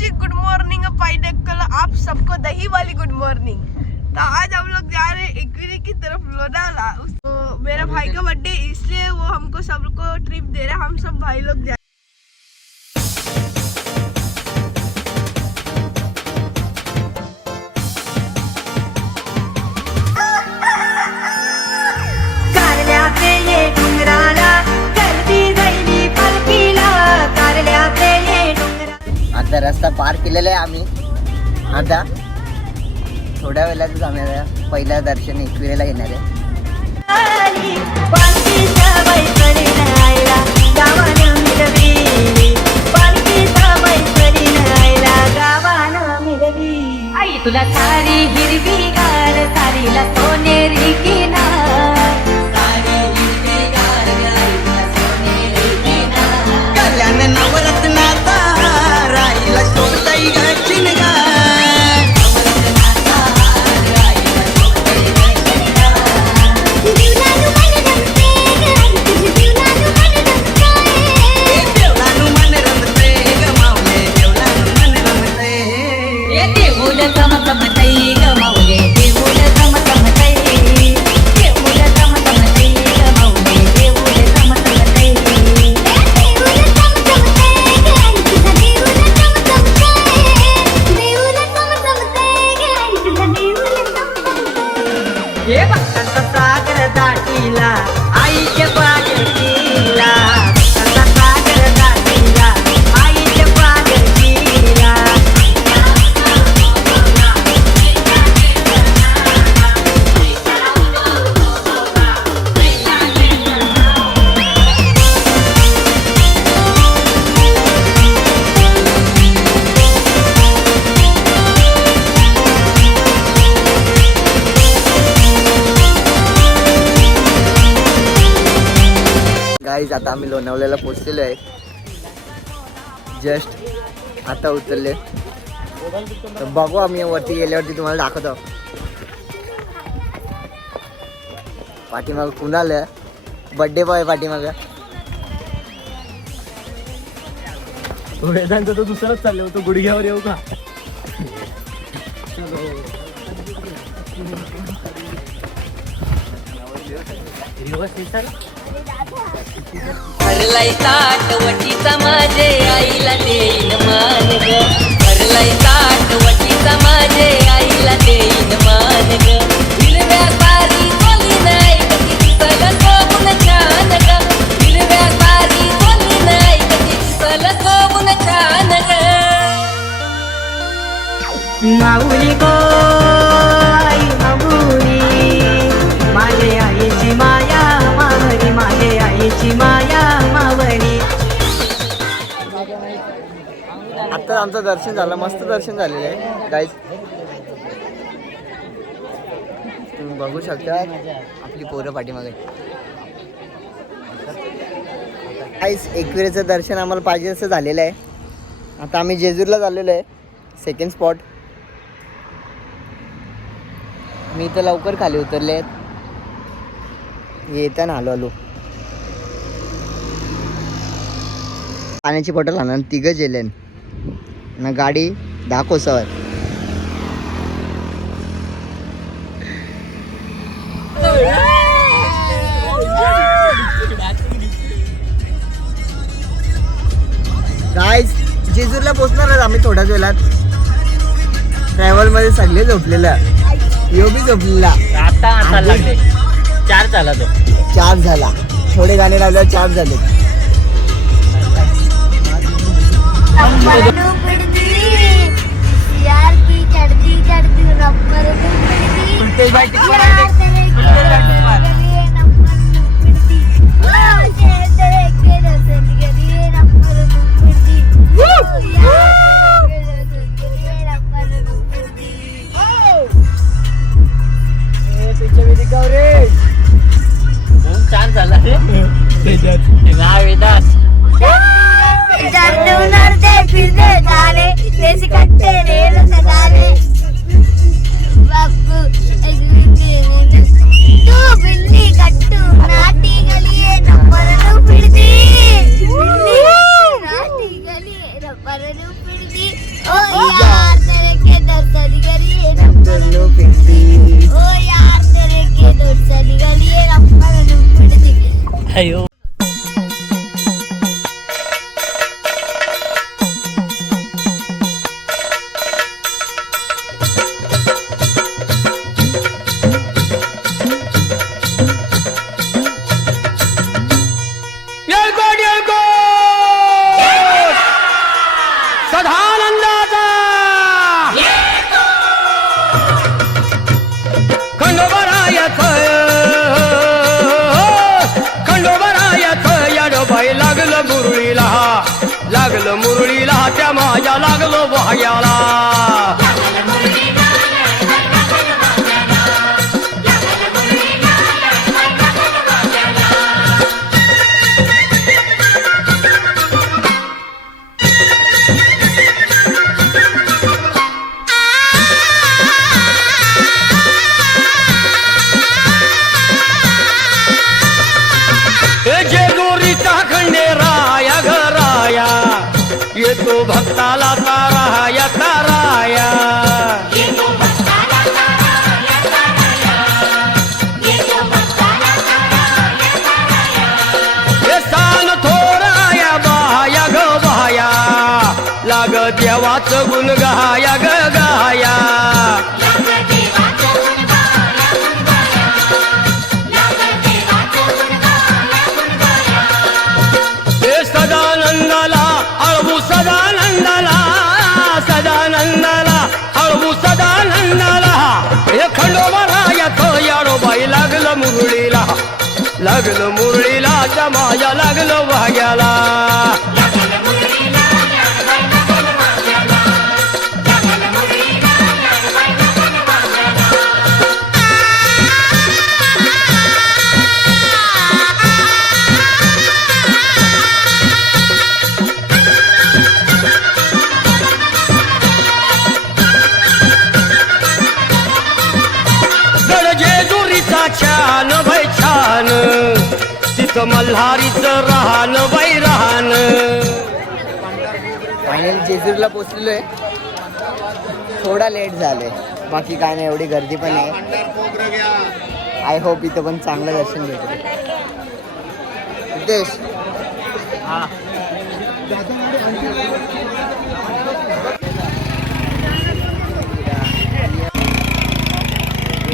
जी good morning pineapple, आप सबको दही वाली गुड मॉर्निंग। तो आज हम लोग जा रहे हैं एकविरी की तरफ लोनावला। तो मेरा भाई का बर्थडे इसलिए वो हमको सबको ट्रिप दे रहा है, हम सब भाई लोग जा आता रस्ता पार केलेला आहे आम्ही। आता थोड्या वेळातच आम्ही पहिलं दर्शन एकविरेला घेणार आहे। आई तुला सारी हिरवी गार, सारीला सोनेरी किनार, सारी हिरवी गार, गारीला सोनेरी किनार, कल्याण नवरत्नाचा राहिला सोडताई गचिन सागर दाटीला आईच्या पागतीला, सागर दाटीला आईच्या पागतीला। गाईज आता आम्ही लोणावळ्याला पोहोचलेलो आहे। जस्ट आता उतरले, तर बघू आम्ही वरती गेल्यावरती तुम्हाला दाखवतो। पाठीमागं कुणाल बर्थडे बॉय पाठीमागं। वेदांत तो दुसराच चालले होतो, गुडघ्यावर येऊ का? हरलाई ताट वटीचा माझे आईला देईन मान ग, हरलाई ताट वटीचा माझे आईला देईन मान ग, हिरव्या सारी बोली नाही कधी दिसल सोबून छान ग, हिरव्या सारी बोली नाही कधी दिसल सोबून छान ग। माऊली गो आई माऊली, माझे आईची माया मावरी, माझे आईची माया मावरी। आता आमचं दर्शन झालं, मस्त दर्शन झालेलं आहे गाईज। तुम्ही बघू शकता आपली पोरं पाठीमागे। गाईज एकविरेचं दर्शन आम्हाला पाहिजे असं झालेलं आहे। आता आम्ही जेजूरला चाललेलो आहे, सेकंड स्पॉट। मी तर लवकर खाली उतरले आहेत, येताना आलो पाण्याची बॉटल आणून तिघं गेले ना, गाडी 10 कोसावर। गाईज जेजूरला पोचणार आम्ही थोड्याच वेळात। ट्रॅव्हल मध्ये सगळे झोपलेला, यो बी झोपलेला। आता लागले 4 झाला, तो 4 झाला, थोडे गाणे लावल्यावर 4 झाले। फिरती ओ यार तेरे के दर्शन गली दोनों फिरती ओ यार तेरे के दर्शन गली रप्पा फिरती अयो सदानंदाचा खंडोबरायाचं याडबाई लागलं मुरळीला त्या माझ्या लागलो भाग्याला जेजुरीचा खंडेराया घराया येतो भक्ताला ताराया ताराया हे सान थोराया बाया ग बाया लाग देवाचं गुण गाया ग गाया सदानंदाला अळवू सदानंदाला अळवू सदानंदाला हे खंडोबरायाचं याडोबाई लागलं मुरळीला जमाया लागलं भाग्याला छान बाई छान तिथं मल्हारीचं राहण बाई राहण फायनली जेजूरला पोचलेलो आहे. थोडा लेट झालंय, बाकी काय नाही, एवढी गर्दी पण आहे. आय होप इथं पण चांगलं दर्शन भेटेल. उद्देश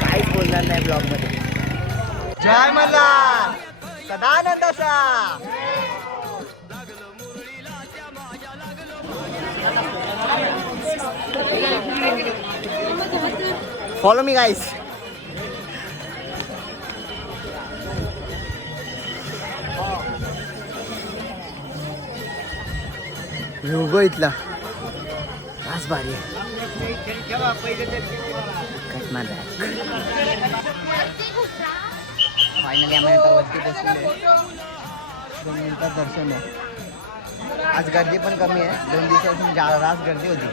काहीच बोलणार नाही ब्लॉग मध्ये. जय मल्हार सदानंदाचा. फॉलो मी गाईस. उभं इथला आज भारी आहे. फायनली आम्ही आता वरती बसलेलो आहे. 2 मिनिटात दर्शन आहे. आज गर्दी पण कमी आहे. 2 दिवसापासून रास गर्दी होती.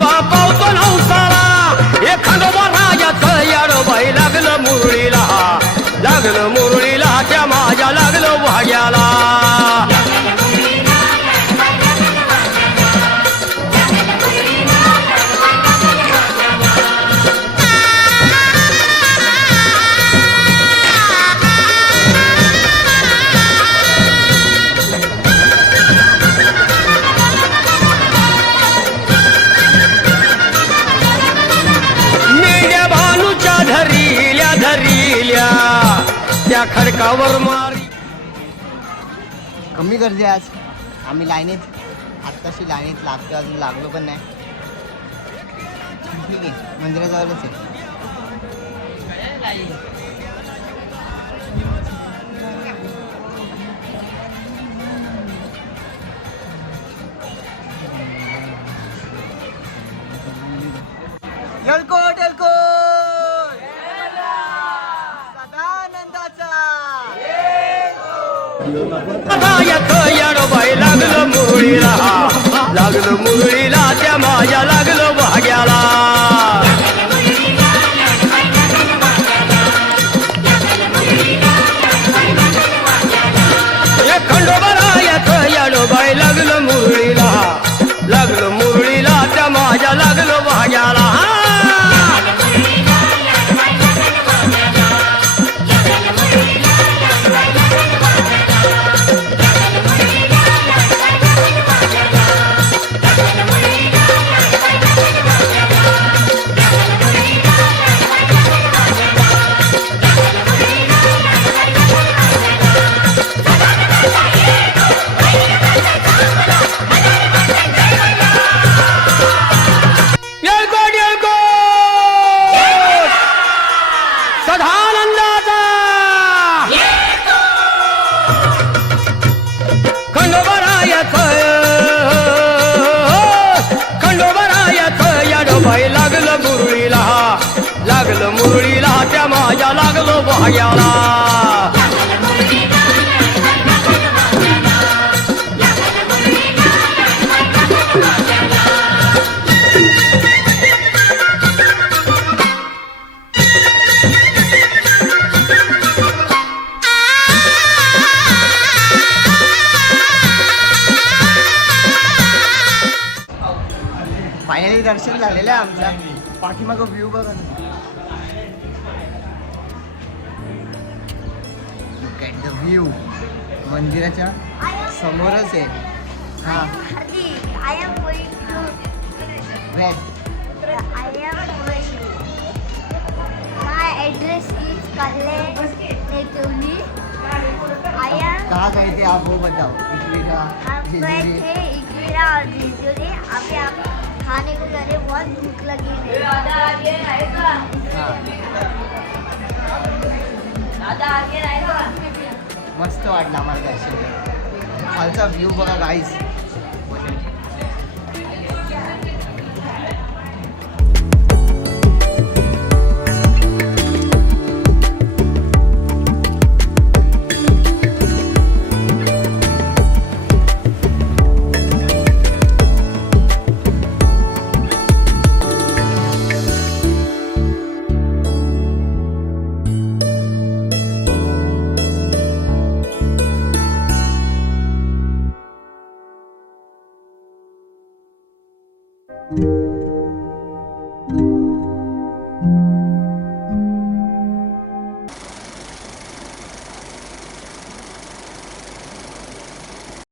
पावतो नवसाला एखादं राजाचं याडबाई लागलं मुरळीला त्या माझ्या लागलं भाग्याला. त्या खडकावर मारी. कमी गर्दी आज. आम्ही लाईनीत आत्ताशी लाईनीत लागतो, अजून लागलो पण नाही. ठीक आहे, मंदिराजवळच आहे. येलकोट येलकोट. येडोबाई लागलो मुरळीला त्या माझ्या लागलो भाग्याला खंडोबाला येडोबाई लागलो मुरळीला त्या माझ्या लागलो भाग्याला सदानंदाचा खंडोबरायचं येडोबाई लागलं मुरळीला त्या माझ्या लागलो भाग्याला फायनली दर्शन झालेलं आहे आमच्या पाठीमागं व्ह्यू बघा ना. Look at the view. मंदिराच्या समोरच आहे. हा I am going to. Where? My address is Kalle Netuli. कहाँ गए थे आप वो बताओ. इटलीला, हम गए जेजुरी. थे इकविरा और जेजुरी. अभी आप खाने को जा रहे, बहुत भूख लगी है. मस्त वाटलं आम्हाला दर्शन. खालचा व्ह्यू बघा गाईस.